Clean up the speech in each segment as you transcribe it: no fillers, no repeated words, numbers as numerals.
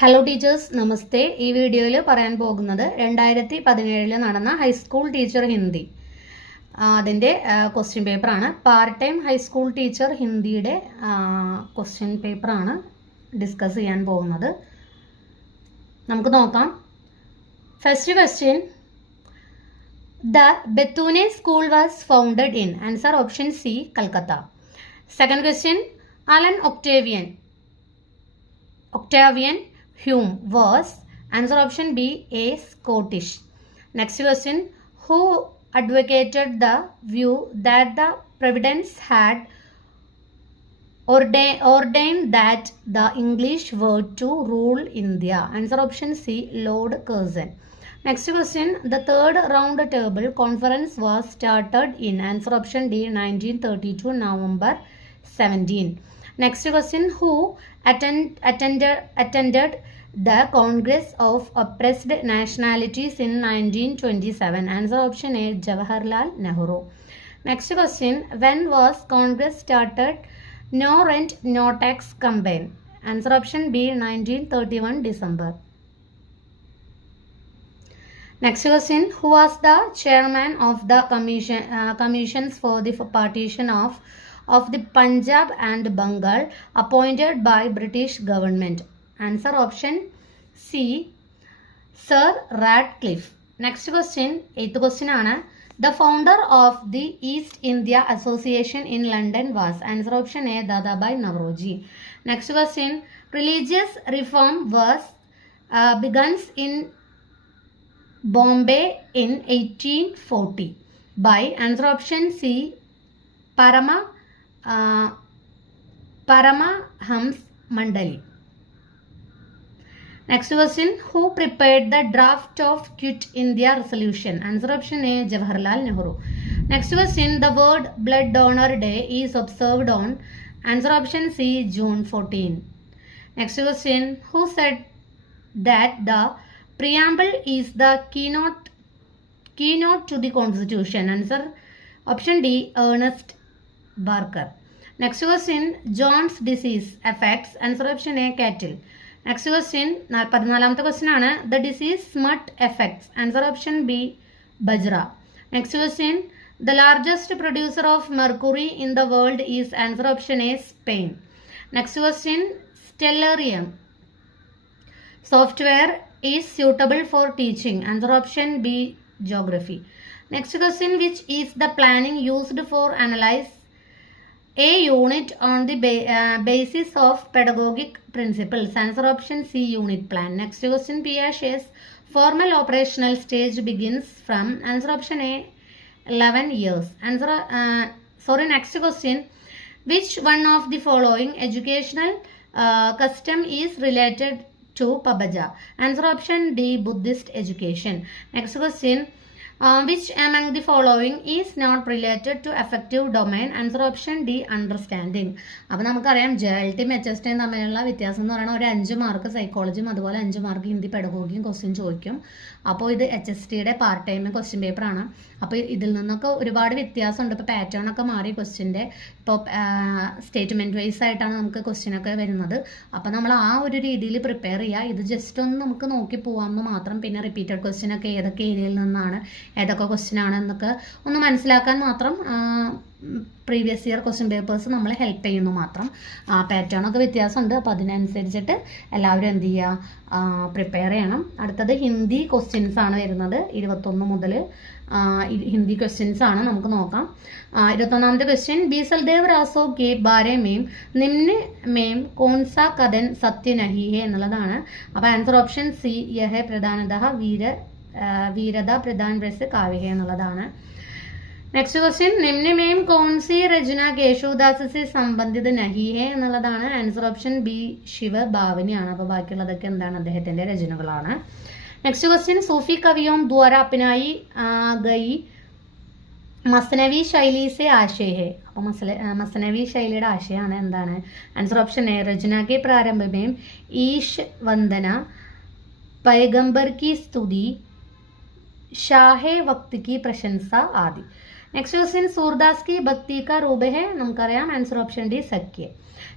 Hello teachers, നമസ്തേ. ഈ വീഡിയോയിൽ പറയാൻ പോകുന്നത് 2017 നടന്ന ഹൈസ്കൂൾ ടീച്ചർ ഹിന്ദി അതിൻ്റെ ക്വസ്റ്റ്യൻ പേപ്പറാണ്. പാർട്ട് ടൈം ഹൈസ്കൂൾ ടീച്ചർ ഹിന്ദിയുടെ ക്വസ്റ്റ്യൻ പേപ്പറാണ് ഡിസ്കസ് ചെയ്യാൻ പോകുന്നത്. നമുക്ക് നോക്കാം. First question, the Bethune school was founded in. Answer option C, Calcutta. Second question, Allan Octavian Hume was. Answer option B, A, Scottish. Next question, who advocated the view that the Providence had ordained that the English were to rule India? Answer option C, Lord Curzon. Next question, the third round table conference was started in. Answer option D, 1932 November 17. Next question, who attended the Congress of Oppressed Nationalities in 1927? Answer option A, Jawaharlal Nehru. Next question, when was Congress started? No rent, no tax campaign. Answer option B, 1931 December. Next question, who was the chairman of the commissions for the partition of the Punjab and Bengal appointed by British government? Answer option C, Sir Radcliffe. Next question, 8th question ആണ്. The founder of the East India Association in London was. Answer option A, Dadabhai Navroji. Next question, religious reform was begins in Bombay in 1840 by. Answer option C, Paramahams Mandali. Next question, who prepared the draft of Quit India resolution? Answer option A, Jawaharlal Nehru. Next question, the word blood donor day is observed on. Answer option C, June 14. Next question, who said that the preamble is the keynote to the constitution? Answer option D, Ernest Barker. Next question, John's disease affects. Answer option A, cattle. Next question, 14th question ആണ്. The disease smut affects. Answer option B, bajra. Next question, the largest producer of mercury in the world is. Answer option A, Spain. Next question, Stellarium software is suitable for teaching. Answer option B, geography. Next question, which is the planning used for analyze a unit on the basis of pedagogic principles? Answer option C, unit plan. Next question, Piaget's formal operational stage begins from. Answer option A, 11 years. Next question, which one of the following educational custom is related to Pabaja? Answer option D, Buddhist education. Next question, which among the following is not related to affective domain? Answer option D, understanding. അപ്പോൾ നമുക്കറിയാം JLTയും HSTയും തമ്മിലുള്ള വ്യത്യാസം എന്ന് പറയുന്നത് ഒരു 5 mark സൈക്കോളജിയും അതുപോലെ 5 mark Hindi പെഡഗോഗിയും question ചോദിക്കും. അപ്പോൾ ഇത് HSTയുടെ പാർട്ട് ടൈം ക്വസ്റ്റ്യൻ പേപ്പറാണ്. അപ്പോൾ ഇതിൽ നിന്നൊക്കെ ഒരുപാട് വ്യത്യാസമുണ്ട്. ഇപ്പോൾ പാറ്റേൺ ഒക്കെ മാറി ക്വസ്റ്റ്യൻ്റെ. ഇപ്പോൾ സ്റ്റേറ്റ്മെൻറ്റ് വൈസ് ആയിട്ടാണ് നമുക്ക് ക്വസ്റ്റ്യനൊക്കെ വരുന്നത്. അപ്പോൾ നമ്മൾ ആ ഒരു രീതിയിൽ പ്രിപ്പയർ ചെയ്യുക. ഇത് ജസ്റ്റ് ഒന്ന് നമുക്ക് നോക്കി പോകാമെന്ന് മാത്രം. പിന്നെ റിപ്പീറ്റഡ് ക്വസ്റ്റ്യനൊക്കെ ഏതൊക്കെ ഏരിയയിൽ നിന്നാണ്, ഏതൊക്കെ ക്വസ്റ്റ്യൻ ആണ് എന്നൊക്കെ ഒന്ന് മനസ്സിലാക്കാൻ മാത്രം പ്രീവിയസ് ഇയർ ക്വസ്റ്റ്യൻ പേപ്പേഴ്സ് നമ്മളെ ഹെൽപ്പ് ചെയ്യുന്നു മാത്രം. പാറ്റേൺ ഒക്കെ വ്യത്യാസമുണ്ട്. അപ്പോൾ അതിനനുസരിച്ചിട്ട് എല്ലാവരും എന്ത് ചെയ്യുക, പ്രിപ്പയർ ചെയ്യണം. അടുത്തത് ഹിന്ദി ക്വസ്റ്റ്യൻസ് ആണ് വരുന്നത്. 21 മുതൽ ഹിന്ദി ക്വസ്റ്റ്യൻസ് ആണ്. നമുക്ക് നോക്കാം. 21ാമത്തെ ക്വസ്റ്റ്യൻ, ബീസൽദേവ് രാസോ കെ ബാരെ മേം നിമ്ന മേം കോൺസാ കഥൻ സത്യ നഹി ഹെ എന്നുള്ളതാണ്. അപ്പോൾ ആൻസർ ഓപ്ഷൻ സി, യഹ പ്രധാനതഃ വീരത പ്രധാൻ രസ് കാവ്യ എന്നുള്ളതാണ്. നെക്സ്റ്റ് ക്വസ്റ്റ്യൻ, നിമ്ന മേം കോൺസി രചന കേശവദാസ് സെ സംബന്ധിത നഹി ഹെ എന്നുള്ളതാണ്. ആൻസർ ഓപ്ഷൻ ബി, ശിവ ഭാവനയാണ്. അപ്പോൾ ബാക്കിയുള്ളതൊക്കെ എന്താണ്, അദ്ദേഹത്തിൻ്റെ രചനകളാണ്. നെക്സ്റ്റ് ക്വസ്റ്റ്യൻ, സൂഫി കവിയോം ദ്വാര അപ്നായി ഗയി മസ്നവി ശൈലി സെ ആശയ ഹെ. അപ്പോൾ മസ്നവി ശൈലിയുടെ ആശയമാണ് എന്താണ്? Answer option A, Rachana K പ്രാരംഭ മേം ഈശ് വന്ദന, पैगंबर की स्तुति, शाहे वक्त की प्रशंसा आदि. नेक्स्ट क्वेश्चन, सूरदास की भक्ति का रूप है, നമുക്കറിയാം. ആൻസർ ഓപ്ഷൻ ഡി, സഖ്യ.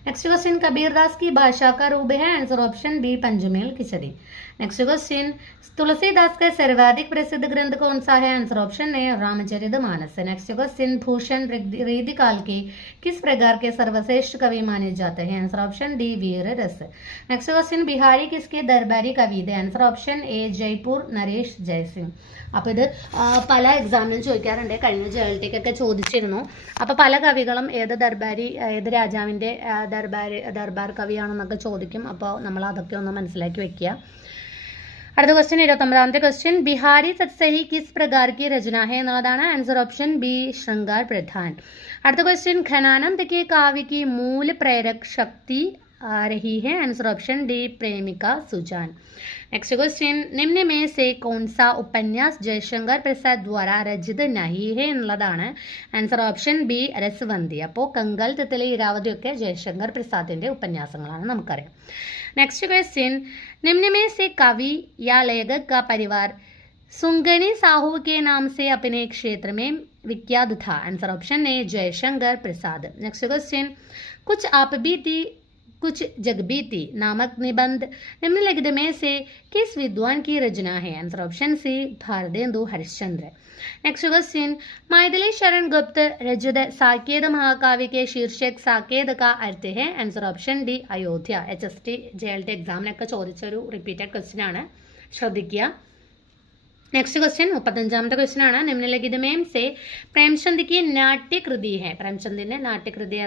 नेक्स्ट क्वेश्चन कबीरदास की भाषा का रूप है, आंसर ऑप्शन बी पंचमेल खिचड़ी। नेक्स्ट क्वेश्चन तुलसीदास का सर्वाधिक प्रसिद्ध ग्रंथ कौन सा है, answer option A Ramcharitmanas. Next question Bhushan रीतिकाल के किस प्रकार के सर्वश्रेष्ठ कवि माने जाते हैं, आंसर ऑप्शन डी वीर रस। नेक्स्ट क्वेश्चन बिहारी किसके दरबारी कवि थे, आൻസർ ഓപ്ഷൻ എ ജയ്പൂർ നരേഷ് ജയസിംഗ്. അപ്പോൾ ഇത് പല എക്സാമിനും ചോദിക്കാറുണ്ട്, കഴിഞ്ഞ ജേൾട്ടിക്കൊക്കെ ചോദിച്ചിരുന്നു. അപ്പോൾ പല കവികളും ഏത് രാജാവിൻ്റെ ദർബാർ കവിയാണെന്നൊക്കെ ചോദിക്കും. അപ്പോൾ നമ്മൾ അതൊക്കെ ഒന്ന് മനസ്സിലാക്കി വെക്കുക. അടുത്ത ക്വസ്റ്റ്യൻ 29ാമത്തെ ക്വസ്റ്റ്യൻ ബിഹാരി സത്സഹി കിസ് പ്രകാർ की रचना है എന്നുള്ളതാണ്, ആൻസർ ഓപ്ഷൻ ബി श्रृंगार प्रधान. അടുത്ത ക്വസ്റ്റ്യൻ ഖനാനന്ദ के काव्य की मूल प्रेरक शक्ति आ रही है, आंसर ऑप्शन डी प्रेमिका सुजान. नेक्स्ट क्वेश्चन निम्न में से कौन सा उपन्यास जयशंकर प्रसाद द्वारा रचित नहीं है എന്നുള്ളതാണ്, ആൻസർ ഓപ്ഷൻ ബി രസവന്തി. അപ്പോൾ കങ്കൽ തിത്തലി ഇരാവതിയൊക്കെ ജയശങ്കർ പ്രസാദിന്റെ ഉപന്യാസങ്ങളാണ്, നമുക്കറിയാം. नेक्स्ट क्वेश्चन निम्न में से कवि या लेखक का परिवार सुंगनी साहू के नाम से अपने क्षेत्र में विख्यात था, आंसर ऑप्शन ए जयशंकर प्रसाद. नेक्स्ट क्वेश्चन कुछ आप बीती कुछ जगबीती नामक निबंध निम्नलिखित में से किस विद्वान की रचना है, answer option C Bharatendu Harishchandra. Next question Maithili Sharan Gupt रचित साकेत महाकाव्य के शीर्षक साकेत का अर्थ है, answer option D Ayodhya. HST JLT എക്സാമിനൊക്കെ ചോദിച്ചൊരു റിപ്പീറ്റഡ് ക്വസ്റ്റ്യൻ ആണ്, ശ്രദ്ധിക്കുക. नेक्स्ट क्वेश्चन 35ാമത്തെ ക്വസ്റ്റ്യൻ ആണ് നിമ്നലിഖിത में से प्रेमचंद की നാട്യകൃതി है, പ്രേംചന്ദിന്റെ നാട്യകൃതി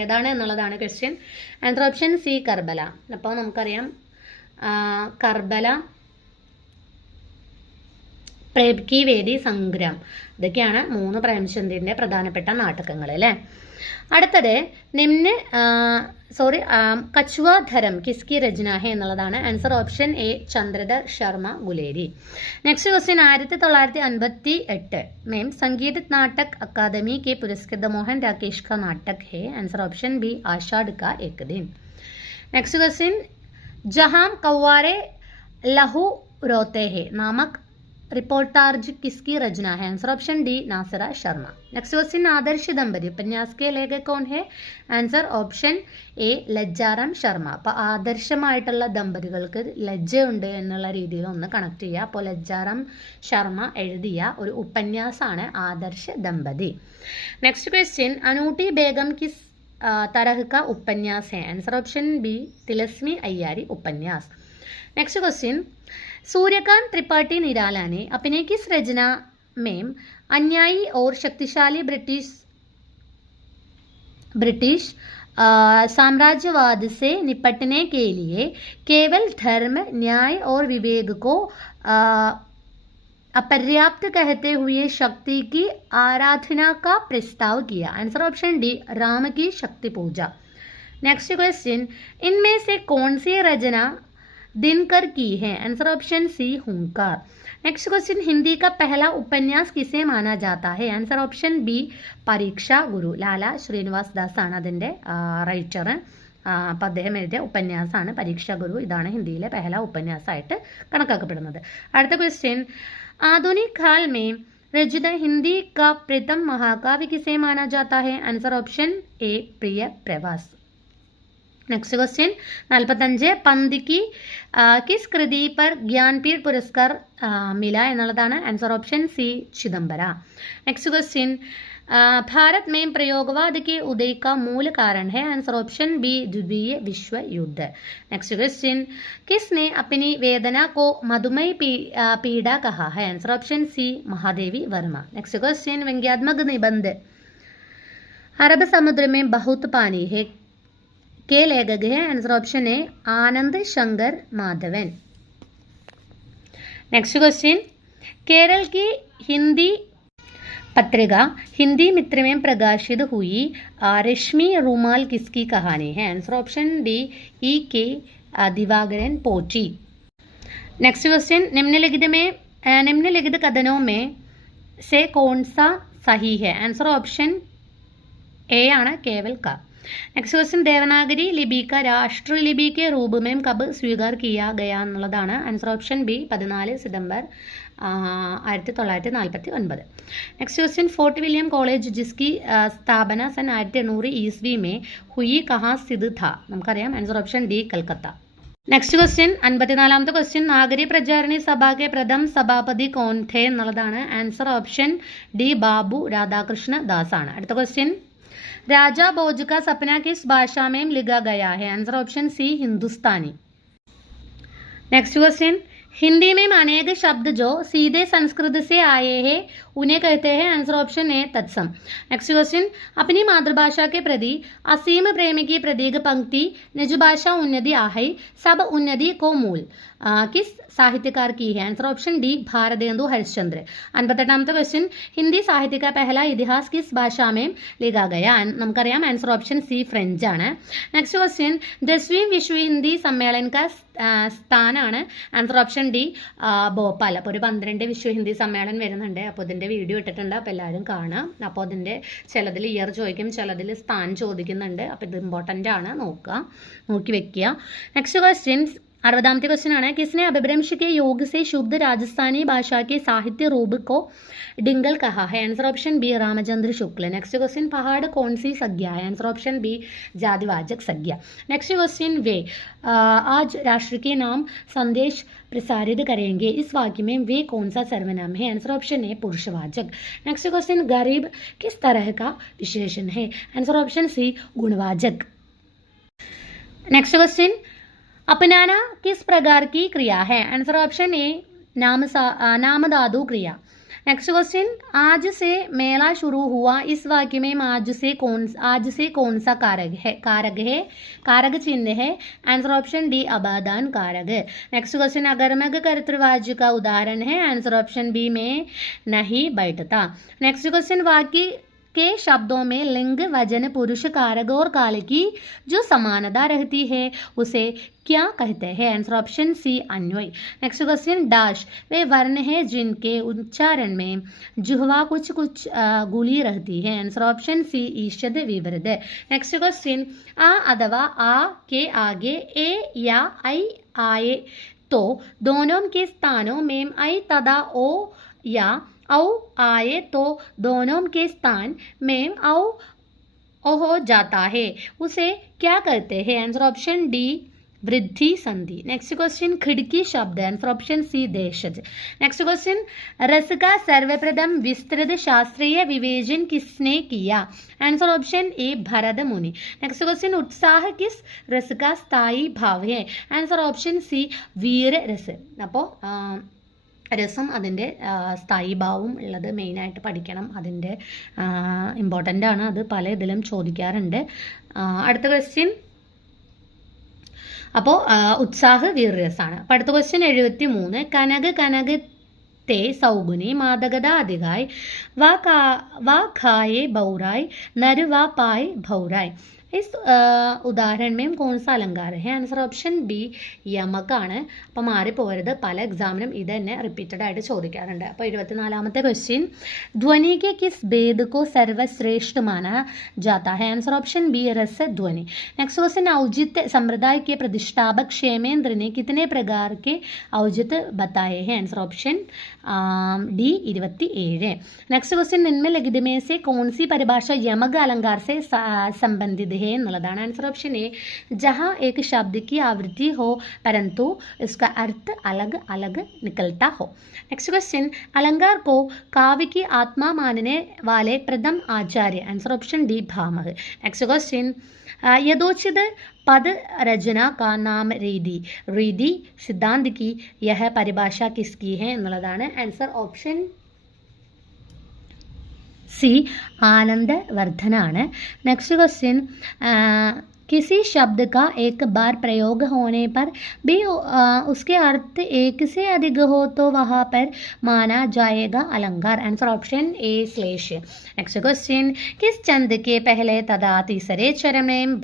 ഏതാണ് എന്നുള്ളതാണ് question, answer option C Karbala. അപ്പോൾ നമുക്കറിയാം കർബല, പ്രേം കി വേദി, സംഗ്രാം, ഇതൊക്കെയാണ് 3 പ്രേംചന്ദിന്റെ പ്രധാനപ്പെട്ട നാടകങ്ങൾ അല്ലേ. അടുത്തത് കछुआ धर्म किसकी रचना है എന്നുള്ളതാണ്, answer option A Chandradhar Sharma Guleri. Next question 1958 में संगीत नाटक अकादमी के पुरस्कृत मोहन राकेश का नाटक है, आंसर ऑप्शन बी आषाढ़ का एक दिन. नेक्स्ट क्वेश्चन जहां कौवारे लहू रोते हैं नामक रिपोर्टाज किसकी रचना है, answer option D Nasira Sharma. Next question Adarsh Dampati उपन्यास के लेखक कौन है, answer option A Lajjaram Sharma. അപ്പോൾ ആദർശമായിട്ടുള്ള ദമ്പതികൾക്ക് ലജ്ജയുണ്ട് എന്നുള്ള രീതിയിൽ ഒന്ന് കണക്ട് ചെയ്യുക. അപ്പോൾ ലജ്ജാറാം ശർമ്മ എഴുതിയ ഒരു ഉപന്യാസമാണ് ആദർശ ദമ്പതി. നെക്സ്റ്റ് ക്വസ്റ്റ്യൻ അനൂട്ടി ബേഗം കിസ് तरह का उपन्यास है, आंसर ऑप्शन बी तिलस्मी अय्यारी उपन्यास. नेक्स्ट क्वेश्चन सूर्यकांत त्रिपाठी निराला ने अपने किस रचना में अन्यायी और शक्तिशाली ब्रिटिश साम्राज्यवाद से निपटने के लिए केवल धर्म न्याय और विवेक को अपर्याप्त कहते हुए शक्ति की आराधना का प्रस्ताव किया, आंसर ऑप्शन डी राम की शक्ति पूजा. नेक्स्ट क्वेश्चन इनमें से कौन सी रचना दिनकर की है, आंसर ऑप्शन सी हुंकार. नेक्स्ट क्वेश्चन हिंदी का पहला उपन्यास किसे माना जाता है, आंसर ऑप्शन बी परीक्षा गुरु. ലാല ശ്രീനിവാസ് ദാസ് ആണ് അതിൻ്റെ റൈറ്റർ. അപ്പം അദ്ദേഹം എഴുതിയ ഉപന്യാസമാണ് പരീക്ഷാ ഗുരു. ഇതാണ് ഹിന്ദിയിലെ പഹല ഉപന്യാസമായിട്ട് കണക്കാക്കപ്പെടുന്നത്. അടുത്ത ക്വസ്റ്റ്യൻ आधुनिक काल में रचित हिंदी का प्रथम महाकाव्य किसे माना जाता है, आंसर ऑप्शन ए प्रिय प्रवास. नेक्स्ट क्वेश्चन 45 पंत की किस कृति पर ज्ञानपीठ पुरस्कार मिला എന്നുള്ളതാണ്, answer option C Chidambara. Next question Bharat में प्रयोगवाद के उदय का मूल कारण है, आंसर ऑप्शन बी द्वितीय विश्व युद्ध. नेक्स्ट क्वेश्चन किसने अपनी वेदना को मधुमेह पीड़ा कहा है, answer option C Mahadevi Verma. Next question व्यंग्यात्मक निबंध अरब समुद्र में बहुत पानी है के लेखक है, आंसर ऑप्शन ए आनंद शंकर माधवन. नेक्स्ट क्वेश्चन केरल की हिंदी पत्रिका हिंदी मित्र में प्रकाशित हुई रश्मि रूमाल किसकी कहानी है, आंसर ऑप्शन डी ई के दिवाकरन पोची. नेक्स्ट क्वेश्चन निम्नलिखित कथनों में से कौन सा सही है, आंसर ऑप्शन ए ആണ് കേവൽ का. നെക്സ്റ്റ് ക്വസ്റ്റ്യൻ देवनागरी लिपि का राष्ट्र लिपि के रूप में कब स्वीकार किया गया എന്നുള്ളതാണ്. Answer option B 14 September 1949. Next question fort William college जिसकी स्थापना सन 1800 ईस्वी में हुई कहाँ स्थित था. നമുക്കറിയാം. Answer option D Calcutta. Next question 54ാമത്തെ ക്വസ്റ്റ്യൻ നാഗരി പ്രചാരണി സഭ കെ പ്രഥം സഭാപതി കോൺ थे എന്നുള്ളതാണ്. Answer option D Babu Radhakrishna Das ആണ്. അടുത്ത ക്വസ്റ്റ്യൻ राजा भोज का सपना किस भाषा में लिखा गया है. आंसर ऑप्शन सी हिंदुस्तानी. नेक्स्ट क्वेश्चन हिंदी में अनेक शब्द जो सीधे संस्कृत से आए हैं उन्हें कहते हैं. आंसर ऑप्शन ए तत्सम. नेक्स्ट क्वेश्चन अपनी मातृभाषा के प्रति असीम प्रेम की प्रतीक पंक्ति निज भाषा उन्नति आहै सब उन्नति को मूल किस साहित्यकार की है. Answer option D Bharatendu Harishchandra. 58ാമത്തെ क्वेश्चन हिंदी साहित्य का पहला इतिहास किस भाषा में लिखा गया. നമുക്കറിയാം. ആൻസർ ഓപ്ഷൻ സി ഫ്രഞ്ച് ആണ്. നെക്സ്റ്റ് ക്വസ്റ്റ്യൻ 10वीं विश्व हिंदी सम्मेलन का സ്ഥാനാണ്. Answer option D Bhopal. അപ്പോൾ ഒരു 12 വിശ്വ ഹിന്ദി സമ്മേളനം വരുന്നുണ്ട്. അപ്പോൾ ഇതിൻ്റെ വീഡിയോ ഇട്ടിട്ടുണ്ട്. അപ്പോൾ എല്ലാവരും കാണാം. അപ്പോൾ അതിൻ്റെ ചിലതിൽ ഇയർ ചോദിക്കും, ചിലതിൽ സ്ഥാനം ചോദിക്കുന്നുണ്ട്. അപ്പോൾ ഇത് ഇമ്പോർട്ടൻ്റ് ആണ്, നോക്കി വെക്കുക. നെക്സ്റ്റ് ക്വസ്റ്റ്യൻ 60ാമത്തെ क्वेश्चन ആണ് किसने अभिभ्रंश के योग से शुद्ध राजस्थानी भाषा के साहित्य रूप को डिंगल कहा है. Answer option B Ramchandra Shukla. Next question पहाड़ कौन सी संज्ञा है. आंसर ऑप्शन बी जातिवाचक संज्ञा. नेक्स्ट क्वेश्चन वे आज राष्ट्र के नाम संदेश प्रसारित करेंगे इस वाक्य में वे कौन सा सर्वनाम है. आंसर ऑप्शन ए पुरुषवाचक. नेक्स्ट क्वेश्चन गरीब किस तरह का विशेषण है. आंसर ऑप्शन सी गुणवाचक. नेक्स्ट क्वेश्चन अपनाना किस प्रकार की क्रिया है. आंसर ऑप्शन ए नामधातु क्रिया. नेक्स्ट क्वेश्चन आज से मेला शुरू हुआ इस वाक्य में आज से कौन सा कारक चिन्ह है. आंसर ऑप्शन डी अबादान कारक. नेक्स्ट क्वेश्चन अगर्मक कर्तृवाच्य का उदाहरण है. आंसर ऑप्शन बी में नहीं बैठता. नेक्स्ट क्वेश्चन वाक्य के शब्दों में लिंग वजन पुरुष कारक और काल की जो समानता रहती है उसे क्या कहते हैं. आंसर ऑप्शन सी अन्वय. नेक्स्ट क्वेश्चन डैश वे वर्ण हैं जिनके उच्चारण में जुहवा कुछ गुली रहती है. आंसर ऑप्शन सी ईषद विवृत. नेक्स्ट क्वेश्चन आ अथवा आ के आगे ए या आई आए तो दोनों के स्थानों में आई तथा ओ या औ आए तो दोनों के स्थान में औ हो जाता है उसे क्या कहते हैं. आंसर ऑप्शन डी वृद्धि संधि. नेक्स्ट क्वेश्चन खिड़की शब्द. आंसर ऑप्शन सी देशज. नेक्स्ट क्वेश्चन रस का सर्वप्रथम विस्तृत शास्त्रीय विवेचन किसने किया. आंसर ऑप्शन ए भरत मुनि. नेक्स्ट क्वेश्चन उत्साह किस रस का स्थायी भाव है. आंसर ऑप्शन सी वीर रस. അപ്പോൾ രസം അതിൻ്റെ സ്ഥായി ഭാവവും ഉള്ളത് മെയിനായിട്ട് പഠിക്കണം. അതിൻ്റെ ഇമ്പോർട്ടൻ്റ് ആണ്. അത് പല ഇതിലും ചോദിക്കാറുണ്ട്. അടുത്ത ക്വസ്റ്റ്യൻ അപ്പോൾ ഉത്സാഹ വീർരസാണ്. അപ്പോൾ അടുത്ത ക്വസ്റ്റ്യൻ 73 കനക് ते सौगुनी मादगदा अधिगाय वा खाए बौराय नर वा पाए भौराय. इस ഉദാഹരണം में कौन सा अलंकार है. ആൻസർ ഓപ്ഷൻ ബി യമകാണ്. അപ്പോൾ മാറിപ്പോരുത്. പല എക്സാമിനും ഇത് തന്നെ റിപ്പീറ്റഡ് ആയിട്ട് ചോദിക്കാറുണ്ട്. അപ്പോൾ 74ാമത്തെ ക്വസ്റ്റ്യൻ ധ്വനി के किस भेद को सर्वश्रेष्ठ माना जाता है. आंसर ऑप्शन बी रस ध्वनि. नेक्स्ट क्वेश्चन औचित्य संप्रदाय के प्रतिष्ठापक क्षेमेंद्र ने कितने प्रकार के औचित्य बताए हैं. Answer option D 27. Next question इनमें लिखित में से कौन सी परिभाषा यमक अलंकार से संबंधित है എന്നുള്ളതാണ്. ആൻസർ ഓപ്ഷൻ എ जहाँ एक शब्द की आवृत्ति हो परंतु इसका अर्थ अलग अलग निकलता हो. नेक्स्ट क्वेश्चन अलंकार को काव्य की आत्मा मानने वाले प्रथम आचार्य. Answer option D Bhamaha. Next question यथोचित पद रचना का नाम रीति सिद्धांत की यह परिभाषा किसकी है എന്നുള്ളതാണ്. ആൻസർ ഓപ്ഷൻ सी आनंद वर्धनाണ്. नेक्स्ट क्वेश्चन किसी शब्द का एक बार प्रयोग होने पर भी उसके अर्थ एक से अधिक हो तो वहाँ पर माना जाएगा अलंकार. आंसर ऑप्शन ए श्लेष. नेक्स्ट क्वेश्चन किस छंद के पहले तथा तीसरे चरण में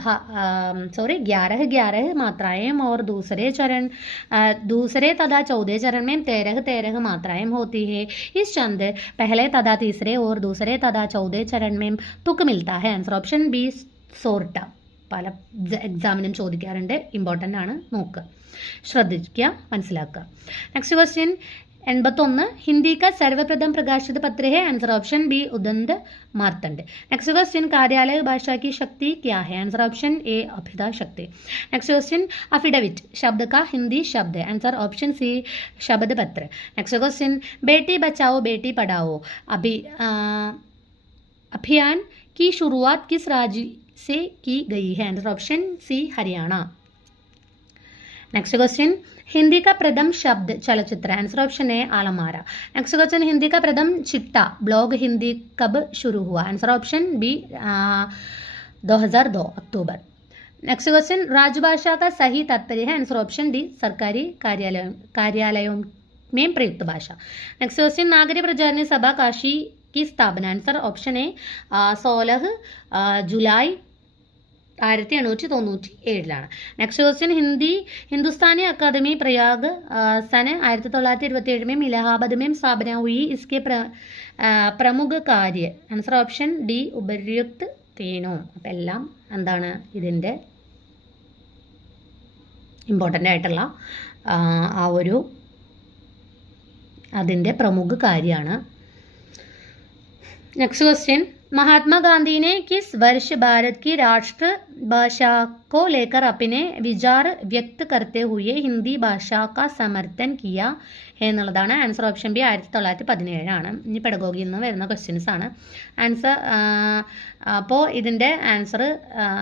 11 मात्राएं और दूसरे तथा चौथे चरण में 13 मात्राएं होती है. इस छंद पहले तथा तीसरे और दूसरे तथा चौथे चरण में तुक मिलता है. आंसर ऑप्शन बी सोरठा. പല എക്സാമിനും ചോദിക്കാറുണ്ട്, ഇമ്പോർട്ടൻ്റ് ആണ്, നോക്കുക, ശ്രദ്ധിക്കുക, മനസ്സിലാക്കുക. Next question 81. हिंदी का सर्वप्रथम प्रकाशित पत्र है, answer option B Udant Martand. Next question कार्यालय भाषा की शक्ति क्या है, आंसर ऑप्शन ए अभिधा शक्ति. नेक्स्ट क्वेश्चन अफिडेविट शब्द का हिंदी शब्द है, आंसर ऑप्शन सी शब्द पत्र. नेक्स्ट क्वेश्चन बेटी बचाओ बेटी पढ़ाओ अभियान की शुरुआत किस राज्य से की गई है, answer option C Haryana. Next question Hindi का प्रथम शब्द चलचित्र, answer option A Alam Ara. Next question Hindi का प्रथम चिट्टा ब्लॉग हिंदी कब शुरू हुआ, answer option B 2002 October. Next question राजभाषा का सही तात्पर्य है, आंसर ऑप्शन डी सरकारी कार्यालयों में प्रयुक्त भाषा. नेक्स्ट क्वेश्चन नागरिक प्रचारणी सभा काशी की स्थापना, आंसर ऑप्शन ए 16 जुलाई 1897. नेक्स्ट क्वेश्चन हिंदुस्तानी अकादमी प्रयाग सन 1927 में इलाहाबाद में स्थापना हुई, इसके प्रमुख कार्य, आंसർ ഓപ്ഷൻ ഡി ഉപര്യുക്ത് തീനോ. അപ്പം എല്ലാം എന്താണ് ഇതിൻ്റെ ഇമ്പോർട്ടൻ്റ് ആയിട്ടുള്ള ആ ഒരു അതിൻ്റെ പ്രമുഖ കാര്യമാണ്. नेक्स्ट क्वेश्चन महात्मा गांधी ने किस वर्ष भारत की राष्ट्र भाषा को लेकर अपने विचार व्यक्त करते हुए हिंदी भाषा का समर्थन किया എന്നുള്ളതാണ്. ആൻസർ ഓപ്ഷൻ ബി 1917 ആണ്. ഇനി പെഡഗോഗിൽ നിന്ന് വരുന്ന ക്വസ്റ്റ്യൻസ് ആണ്. ആൻസർ അപ്പോൾ ഇതിൻ്റെ ആൻസർ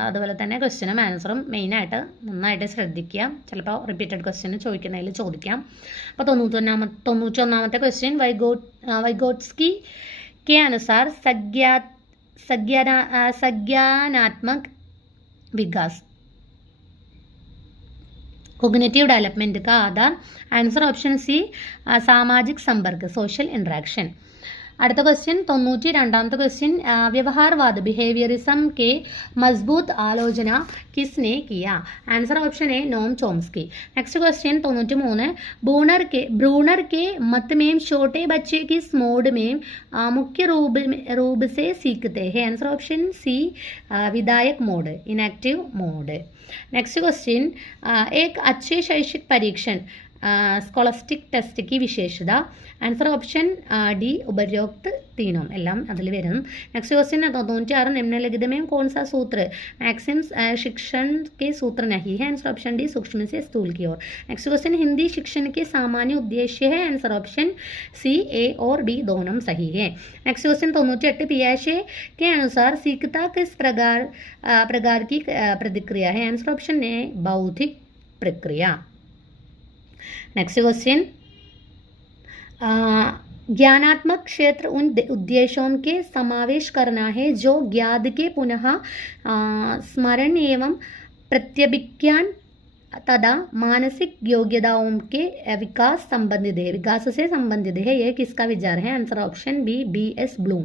അതുപോലെ തന്നെ ക്വസ്റ്റ്യനും ആൻസറും മെയിനായിട്ട് നന്നായിട്ട് ശ്രദ്ധിക്കുക. ചിലപ്പോൾ റിപ്പീറ്റഡ് ക്വസ്റ്റ്യൻ ചോദിക്കുന്നതിൽ ചോദിക്കാം. അപ്പോൾ 91ാമത്തെ ക്വസ്റ്റ്യൻ വൈഗോട്സ്കി के अनुसार संज्ञानात्मक विकास कोग्निटिव डेवलपमेंट का आधार, आंसर ऑप्शन सी सामाजिक संपर्क सोशल इंटरेक्शन. അടുത്ത ക്വസ്റ്റ്യൻ 92ാമത്തെ ക്വസ്റ്റ്യൻ വ്യവഹാരവാദ ബിഹേവിയറിസം के मजबूत आलोचना किसने किया, answer option A Noam Chomsky. Next question 93 Bruner के मत में छोटे बच्चे किस मोड में मुख्य रूप से सीखते हैं, आंसर ऑप्शन सी विधायक mode inactive mode. Next question एक अच्छे शैक्षिक परीक्षण സ്കോളസ്റ്റിക് ടെസ്റ്റ് की വിശേഷത, ആൻസർ ഓപ്ഷൻ ഡി ഉപര്യോക്ത് तीनों എല്ലാം അതിൽ വരും. നെക്സ്റ്റ് क्वेश्चन 96 निम्नलिखित में कौन सा सूत्र मैक्सिम्स शिक्षण के सूत्र नहीं है, आंसर ऑप्शन डी सूक्ष्म से स्थूल की ओर. नेक्स्ट क्वेश्चन हिंदी शिक्षण के सामान्य उद्देश्य है, आंसर ऑप्शन सी ए और बी दोनों सही है. नेक्स्ट क्वेश्चन 98 पियाशे के अनुसार सीखता किस प्रकार की प्रतिक्रिया है, आंसर ऑप्शन ए बौद्धिक प्रक्रिया. नेक्स्ट क्वेश्चन ज्ञानात्मक क्षेत्र उन उद्देश्यों के समावेश करना है जो ज्ञात के पुनः स्मरण एवं प्रत्यभिज्ञान तथा मानसिक योग्यताओं के विकास से संबंधित है, यह किसका विचार है, answer option B BS Bloom.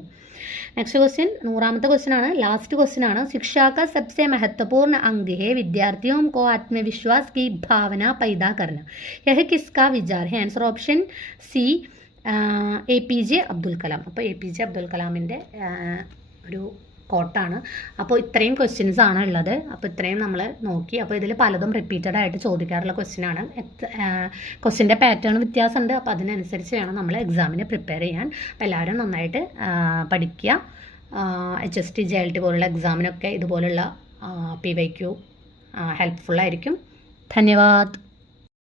Next question 100ാമത്തെ क्वेश्चन ആണ്, लास्ट क्वेश्चन ആണ്. शिक्षा का सबसे महत्वपूर्ण अंग है विद्यार्थियों को आत्मविश्वास की भावना पैदा करना, यह किसका विचार है, answer option C APJ Abdul Kalam. അപ്പോൾ APJ അബ്ദുൽ കലാമിൻ്റെ ഒരു കോട്ടാണ്. അപ്പോൾ ഇത്രയും ക്വസ്റ്റ്യൻസ് ആണ് ഉള്ളത്. അപ്പോൾ ഇത്രയും നമ്മൾ നോക്കി. അപ്പോൾ ഇതിൽ പലതും റിപ്പീറ്റഡ് ആയിട്ട് ചോദിക്കാറുള്ള ക്വസ്റ്റ്യൻ ആണ്. ക്വസ്റ്റ്യൻ്റെ പാറ്റേൺ വ്യത്യാസമുണ്ട്. അപ്പോൾ അതിനനുസരിച്ച് വേണം നമ്മൾ എക്സാമിന് പ്രിപ്പയർ ചെയ്യാൻ. അപ്പോൾ എല്ലാവരും നന്നായിട്ട് പഠിക്കുക. HST JLT പോലുള്ള എക്സാമിനൊക്കെ ഇതുപോലുള്ള PYQ ഹെൽപ്ഫുള്ളായിരിക്കും. ധന്യവാദ്.